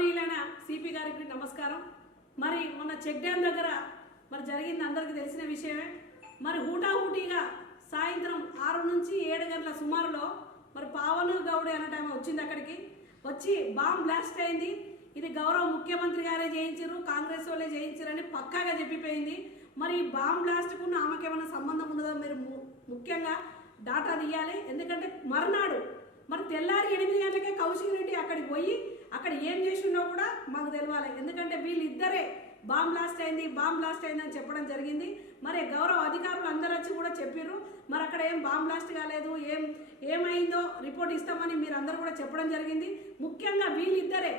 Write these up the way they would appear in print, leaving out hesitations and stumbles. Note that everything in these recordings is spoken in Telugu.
గౌరవనీయులైన సిపి గారికి నమస్కారం. మరి మొన్న చెక్ డ్యామ్ దగ్గర మరి జరిగింది అందరికీ తెలిసిన విషయమే. మరి హూటాహూటీగా సాయంత్రం 6 నుంచి 7 గంటల సుమారులో మరి పావన్ గౌడ్ అనే టైం వచ్చింది. అక్కడికి వచ్చి బాంబ్ బ్లాస్ట్ అయింది. ఇది గౌరవ ముఖ్యమంత్రి గారే చేయించారు, కాంగ్రెస్ వాళ్ళే చేయించారని పక్కాగా చెప్పిపోయింది. మరి ఈ బాంబ్ బ్లాస్ట్కు ఆమెకి ఏమైనా సంబంధం ఉన్నదో మీరు ముఖ్యంగా డాటా తీయాలి. ఎందుకంటే మర్నాడు మరి తెల్లారి 8 గంటలకే కౌశిక్ రెడ్డి అక్కడికి పోయి అక్కడ ఏం చేసిండో కూడా మాకు తెలియాలి. ఎందుకంటే వీళ్ళిద్దరే బాంబ్ బ్లాస్ట్ అయింది అని చెప్పడం జరిగింది. మరి గౌరవ అధికారులు అందరూ వచ్చి కూడా చెప్పారు. మరి అక్కడ ఏం బాంబ్ బ్లాస్ట్ కాలేదు, ఏమైందో రిపోర్ట్ ఇస్తామని మీరు అందరూ కూడా చెప్పడం జరిగింది. ముఖ్యంగా వీళ్ళిద్దరే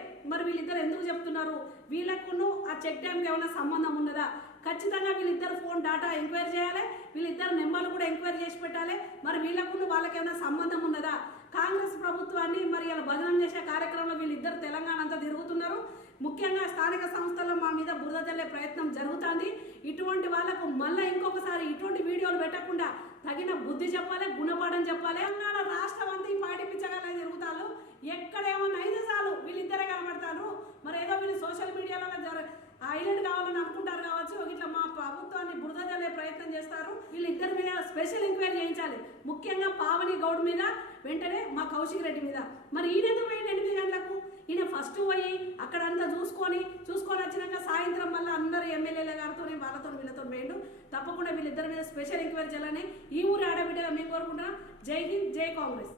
ఎందుకు చెప్తున్నారు, వీళ్ళకును ఆ చెక్ డ్యామ్కి ఏమైనా సంబంధం ఉన్నదా? ఖచ్చితంగా వీళ్ళిద్దరు ఫోన్ డాటా ఎంక్వైరీ చేయాలి, వీళ్ళిద్దరు నెంబర్లు కూడా ఎంక్వైరీ చేసి పెట్టాలి. మరి వీళ్ళకును వాళ్ళకేమైనా సంబంధం ఉన్నదా? కాంగ్రెస్ ప్రభుత్వాన్ని మరి ఇలా బదనం చేసే కార్యక్రమంలో వీళ్ళిద్దరు తెలంగాణ అంతా తిరుగుతున్నారు. ముఖ్యంగా స్థానిక సంస్థల్లో మా మీద బురద చల్లే ప్రయత్నం జరుగుతుంది. ఇటువంటి వాళ్ళకు మళ్ళీ ఇంకొకసారి ఇటువంటి వీడియోలు పెట్టకుండా తగిన బుద్ధి చెప్పాలి, గుణపాఠం చెప్పాలి. తెలంగాణ రాష్ట్రం అంతా ఈ పాటి పిచ్చగానే తిరుగుతారు. ఎక్కడేమన్నా అయితే చాలు వీళ్ళిద్దరే కనబడతారు. మరి ఏదో వీళ్ళు సోషల్ మీడియాలో హైలైట్ కావాలని అనుకుంటారు కావచ్చు, ఇట్లా మా ప్రభుత్వాన్ని బురద చల్లే ప్రయత్నం చేస్తారు. వీళ్ళిద్దరి మీద స్పెషల్ ఎంక్వైరీ చేయించాలి. ముఖ్యంగా పావని గౌడ్ మీద, వెంటనే మా కౌశిక్ రెడ్డి మీద. మరి ఈయనెందుకు పోయింది 8 గంటలకు? ఈయన ఫస్ట్ పోయి అక్కడంతా చూసుకొని వచ్చినాక సాయంత్రం మళ్ళీ అందరు ఎమ్మెల్యేల గారితో వీళ్ళతో పోయిండు. తప్పకుండా వీళ్ళిద్దరి మీద స్పెషల్ ఎంక్వైరీ చేయాలని ఈ ఊరి ఆడబిడ్డగా మేము కోరుకుంటున్నాం. జై హింద్, జై కాంగ్రెస్.